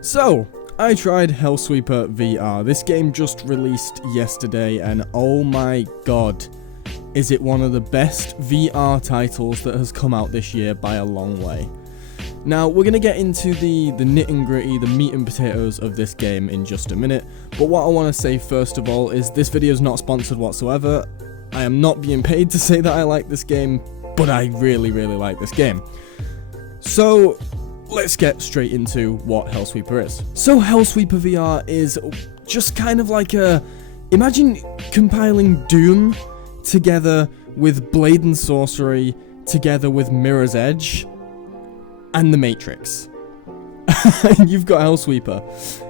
So, I tried Hellsweeper VR. This game just released yesterday, and oh my god, is it one of the best VR titles that has come out this year by a long way. Now, we're going to get into the nit and gritty, the meat and potatoes of this game in just a minute, but what I want to say first of all is this video is not sponsored whatsoever. I am not being paid to say that I like this game, but I really like this game. So, let's get straight into what Hellsweeper is. So Hellsweeper VR is just kind of like imagine compiling Doom together with Blade and Sorcery, together with Mirror's Edge, and The Matrix. And you've got Hellsweeper.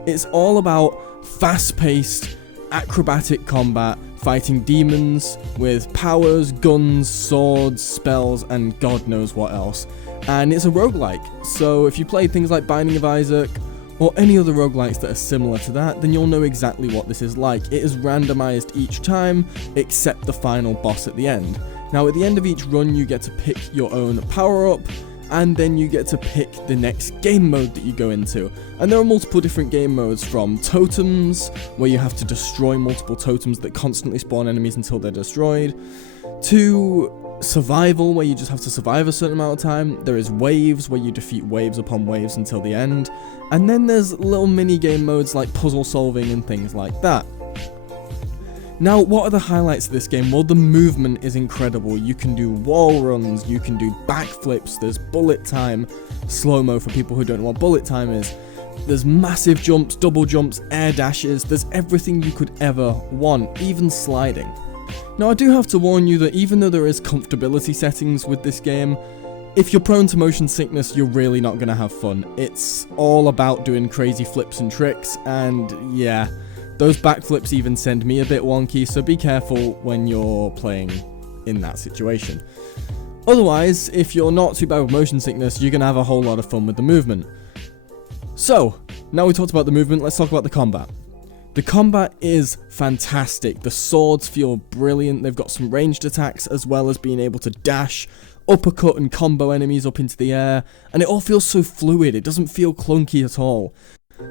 It's all about fast-paced, acrobatic combat, fighting demons with powers, guns, swords, spells, and God knows what else. And it's a roguelike, so if you play things like Binding of Isaac, or any other roguelikes that are similar to that, then you'll know exactly what this is like. It is randomized each time, except the final boss at the end. Now at the end of each run you get to pick your own power-up, and then you get to pick the next game mode that you go into. And there are multiple different game modes, from totems, where you have to destroy multiple totems that constantly spawn enemies until they're destroyed, to survival, where you just have to survive a certain amount of time. There is waves, where you defeat waves upon waves until the end. And then there's little mini game modes like puzzle solving and things like that. Now, what are the highlights of this game? Well, the movement is incredible. You can do wall runs, you can do backflips, there's bullet time, slow-mo for people who don't know what bullet time is. There's massive jumps, double jumps, air dashes, there's everything you could ever want, even sliding. Now, I do have to warn you that even though there is comfortability settings with this game, if you're prone to motion sickness, you're really not going to have fun. It's all about doing crazy flips and tricks, and yeah, those backflips even send me a bit wonky, so be careful when you're playing in that situation. Otherwise, if you're not too bad with motion sickness, you're going to have a whole lot of fun with the movement. So, now we talked about the movement, let's talk about the combat. The combat is fantastic. The swords feel brilliant. They've got some ranged attacks as well as being able to dash, uppercut and combo enemies up into the air, and it all feels so fluid. It doesn't feel clunky at all.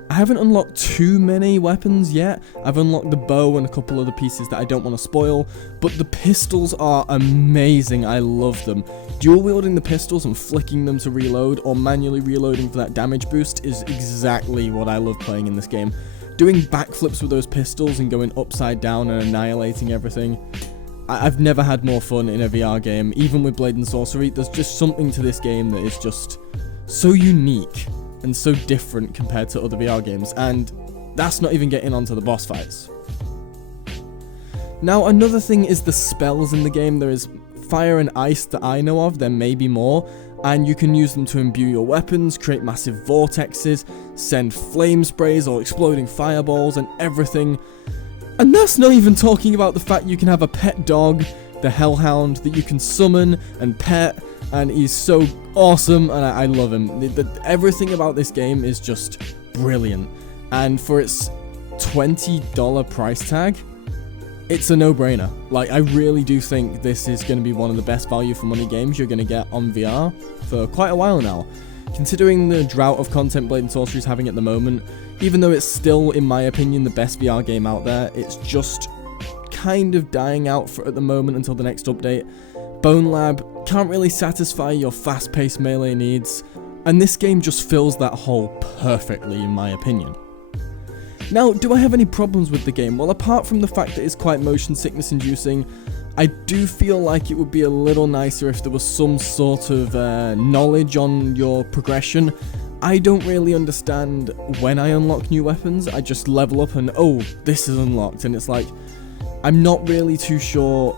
I haven't unlocked too many weapons yet. I've unlocked the bow and a couple other pieces that I don't want to spoil, but the pistols are amazing. I love them. Dual wielding the pistols and flicking them to reload, or manually reloading for that damage boost, is exactly what I love playing in this game. Doing backflips with those pistols and going upside down and annihilating everything. I've never had more fun in a VR game. Even with Blade and Sorcery, there's just something to this game that is just so unique and so different compared to other VR games, and that's not even getting onto the boss fights. Now, another thing is the spells in the game. There is fire and ice that I know of, there may be more, and you can use them to imbue your weapons, create massive vortexes, send flame sprays or exploding fireballs and everything. And that's not even talking about the fact you can have a pet dog, the Hellhound, that you can summon and pet, and he's so awesome, and I love him. Everything about this game is just brilliant, and for its $20 price tag, it's a no-brainer. Like, I really do think this is going to be one of the best value for money games you're going to get on VR for quite a while now. Considering the drought of content Blade and Sorcery is having at the moment, even though it's still, in my opinion, the best VR game out there, it's just kind of dying out at the moment until the next update. Bone Lab can't really satisfy your fast-paced melee needs, and this game just fills that hole perfectly, in my opinion. Now, do I have any problems with the game? Well, apart from the fact that it's quite motion sickness inducing, I do feel like it would be a little nicer if there was some sort of knowledge on your progression. I don't really understand when I unlock new weapons. I just level up and, oh, this is unlocked, and it's like, I'm not really too sure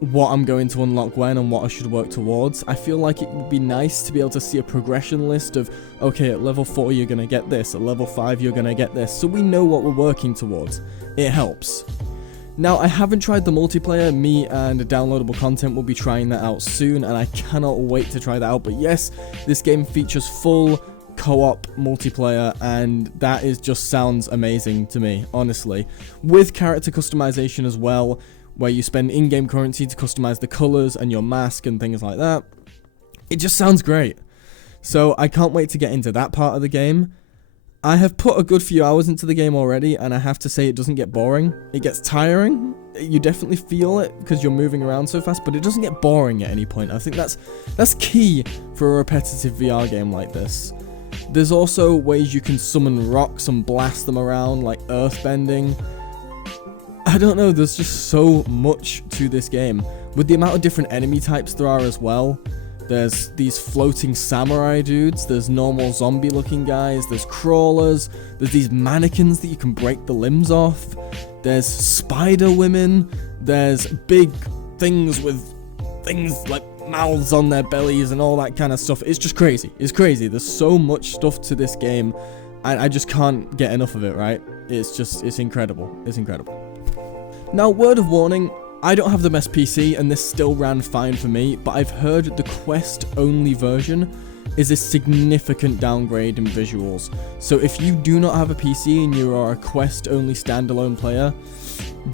what I'm going to unlock when and what I should work towards. I feel like it would be nice to be able to see a progression list of, okay, at level 4 you're going to get this, at level 5 you're going to get this, so we know what we're working towards. It helps. Now, I haven't tried the multiplayer. Me and downloadable content will be trying that out soon, and I cannot wait to try that out. But yes, this game features full co-op multiplayer, and that just sounds amazing to me, honestly. With character customization as well, where you spend in-game currency to customize the colors and your mask and things like that. It just sounds great. So I can't wait to get into that part of the game. I have put a good few hours into the game already, and I have to say it doesn't get boring. It gets tiring. You definitely feel it because you're moving around so fast, but it doesn't get boring at any point. I think that's key for a repetitive VR game like this. There's also ways you can summon rocks and blast them around, like earthbending. I don't know, there's just so much to this game. With the amount of different enemy types there are as well. There's these floating samurai dudes, there's normal zombie looking guys, there's crawlers, there's these mannequins that you can break the limbs off, there's spider women, there's big things with things like mouths on their bellies and all that kind of stuff. It's just crazy. It's crazy. There's so much stuff to this game, and I just can't get enough of it, right? It's incredible. It's incredible. Now, word of warning, I don't have the best PC, and this still ran fine for me, but I've heard the Quest-only version is a significant downgrade in visuals. So if you do not have a PC and you are a Quest-only standalone player,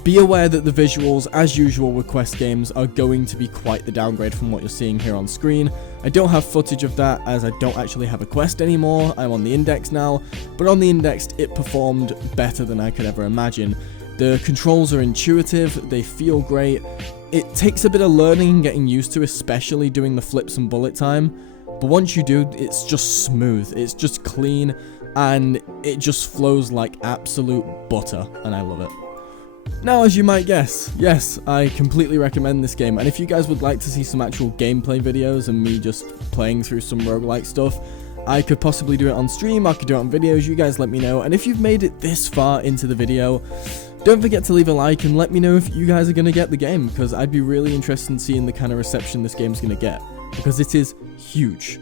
be aware that the visuals, as usual with Quest games, are going to be quite the downgrade from what you're seeing here on screen. I don't have footage of that, as I don't actually have a Quest anymore. I'm on the Index now, but on the Index it performed better than I could ever imagine. The controls are intuitive, they feel great. It takes a bit of learning and getting used to, especially doing the flips and bullet time, but once you do, it's just smooth, it's just clean, and it just flows like absolute butter, and I love it. Now, as you might guess, yes, I completely recommend this game, and if you guys would like to see some actual gameplay videos and me just playing through some roguelike stuff, I could possibly do it on stream, I could do it on videos, you guys let me know, and if you've made it this far into the video, don't forget to leave a like and let me know if you guys are going to get the game, because I'd be really interested in seeing the kind of reception this game's going to get, because it is huge.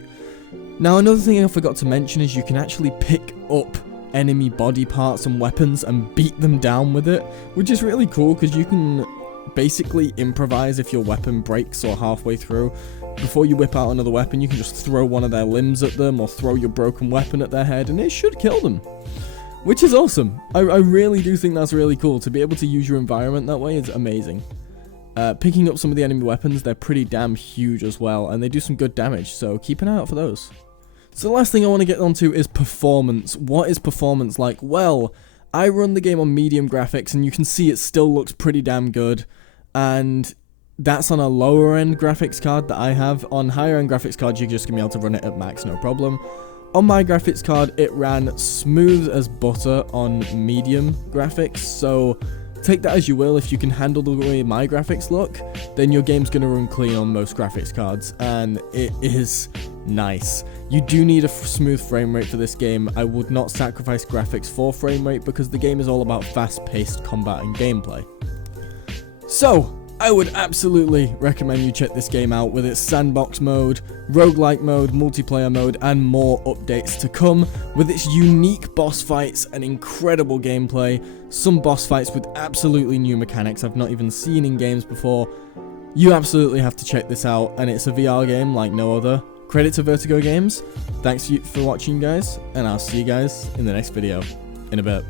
Now, another thing I forgot to mention is you can actually pick up enemy body parts and weapons and beat them down with it, which is really cool because you can basically improvise if your weapon breaks or halfway through. Before you whip out another weapon, you can just throw one of their limbs at them or throw your broken weapon at their head and it should kill them, which is awesome. I really do think that's really cool. To be able to use your environment that way is amazing. Picking up some of the enemy weapons, they're pretty damn huge as well, and they do some good damage, so keep an eye out for those. So the last thing I want to get onto is performance. What is performance like? Well, I run the game on medium graphics, and you can see it still looks pretty damn good, and that's on a lower end graphics card that I have. On higher end graphics cards, you're just going to be able to run it at max, no problem. On my graphics card, it ran smooth as butter on medium graphics, so take that as you will. If you can handle the way my graphics look, then your game's going to run clean on most graphics cards, and it is nice. You do need a smooth frame rate for this game. I would not sacrifice graphics for frame rate because the game is all about fast-paced combat and gameplay. So, I would absolutely recommend you check this game out with its sandbox mode, roguelike mode, multiplayer mode, and more updates to come, with its unique boss fights and incredible gameplay, some boss fights with absolutely new mechanics I've not even seen in games before. You absolutely have to check this out, and it's a VR game like no other. Credit to Vertigo Games. Thanks for watching, guys, and I'll see you guys in the next video in a bit.